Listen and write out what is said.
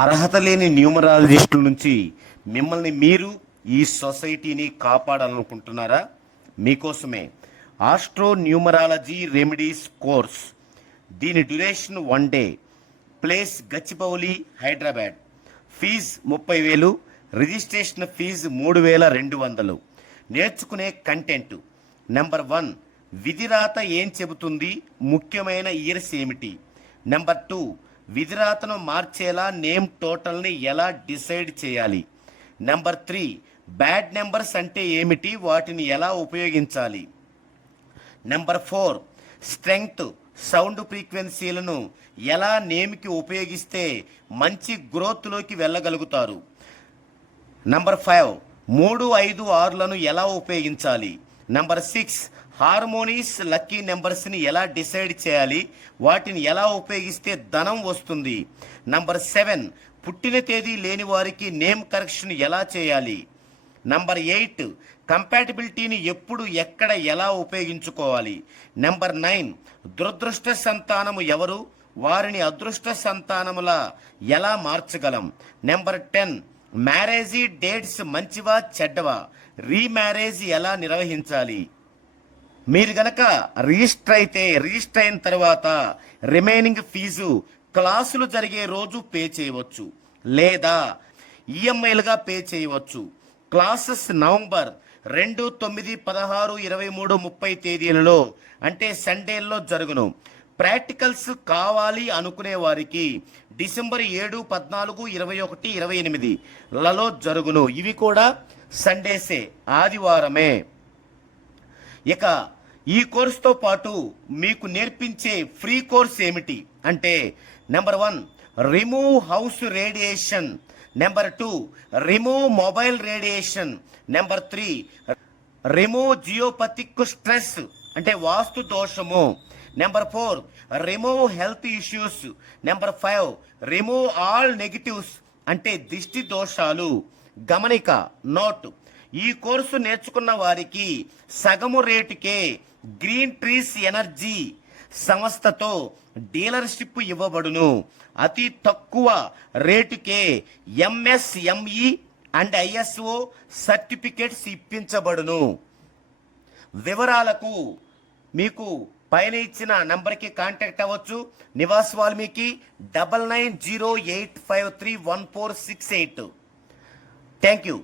అర్హత లేని న్యూమరాలజిస్టుల నుంచి మిమ్మల్ని మీరు ఈ సొసైటీని కాపాడాలనుకుంటున్నారా? మీకోసమే ఆస్ట్రో న్యూమరాలజీ రెమెడీస్ కోర్స్. దీని duration 1 day. Place Gachibowli, Hyderabad. Fee 30,000. Registration fee 3,200. నేర్చుకునే కంటెంట్: నెంబర్ 1, విధిరాత ఏం చెబుతుంది, ముఖ్యమైన ఇయర్స్ ఏమిటి. నెంబర్ 2, విధిరాతను మార్చేలా నేమ్ టోటల్ని ఎలా డిసైడ్ చేయాలి. నెంబర్ 3, బ్యాడ్ నెంబర్స్ అంటే ఏమిటి, వాటిని ఎలా ఉపయోగించాలి. నెంబర్ 4, స్ట్రెంగ్త్, సౌండ్ ఫ్రీక్వెన్సీలను ఎలా నేమ్కి ఉపయోగిస్తే మంచి గ్రోత్లోకి వెళ్ళగలుగుతారు. నెంబర్ 5, 3, 5, 6లను ఎలా ఉపయోగించాలి. నెంబర్ 6, హార్మోనీస్ లక్కీ నెంబర్స్ని ఎలా డిసైడ్ చేయాలి, వాటిని ఎలా ఉపయోగిస్తే ధనం వస్తుంది. నంబర్ 7, పుట్టిన తేదీ లేని వారికి నేమ్ కరెక్షన్ ఎలా చేయాలి. నంబర్ 8, కంపాటిబిలిటీని ఎప్పుడు ఎక్కడ ఎలా ఉపయోగించుకోవాలి. నెంబర్ 9, దురదృష్ట సంతానము ఎవరు, వారిని అదృష్ట సంతానములా ఎలా మార్చగలం. నెంబర్ 10, మ్యారేజీ డేట్స్ మంచివా చెడ్డవా, రీమ్యారేజ్ ఎలా నిర్వహించాలి. మీరు గనక రిజిస్టర్ అయిన తర్వాత రిమైనింగ్ ఫీజు క్లాసులు జరిగే రోజు పే చేయవచ్చు, లేదా ఈఎంఐలుగా పే చేయవచ్చు. క్లాసెస్ నవంబర్ 2, 9, 16, 23, 30 తేదీలలో అంటే సండేల్లో జరుగును. ప్రాక్టికల్స్ కావాలి అనుకునే వారికి డిసెంబర్ 7, 14, 21, 28లలో జరుగును. ఇవి కూడా సండేసే, ఆదివారమే. ఇక ఈ కోర్సుతో పాటు మీకు నేర్పించే ఫ్రీ కోర్స్ ఏమిటి అంటే, number 1, remove house radiation. Number 2, remove mobile radiation. Number 3, remove geopathic stress అంటే వాస్తు దోషము. Number 4, remove health issues. Number 5, remove all negatives అంటే దిష్టి దోషాలు. గమనిక, నోట్: ఈ కోర్సు నేర్చుకున్న వారికి సగము రేటుకే గ్రీన్ ట్రీస్ ఎనర్జీ సంస్థతో డీలర్షిప్ ఇవ్వబడును. అతి తక్కువ రేటుకే ఎంఎస్ఎంఈ అండ్ ఐఎస్ఓ సర్టిఫికేట్స్ ఇప్పించబడును. వివరాలకు మీకు పైన ఇచ్చిన నంబర్కి కాంటాక్ట్ అవ్వచ్చు. నివాస్ వాల్మీకి 9908531468. Thank you.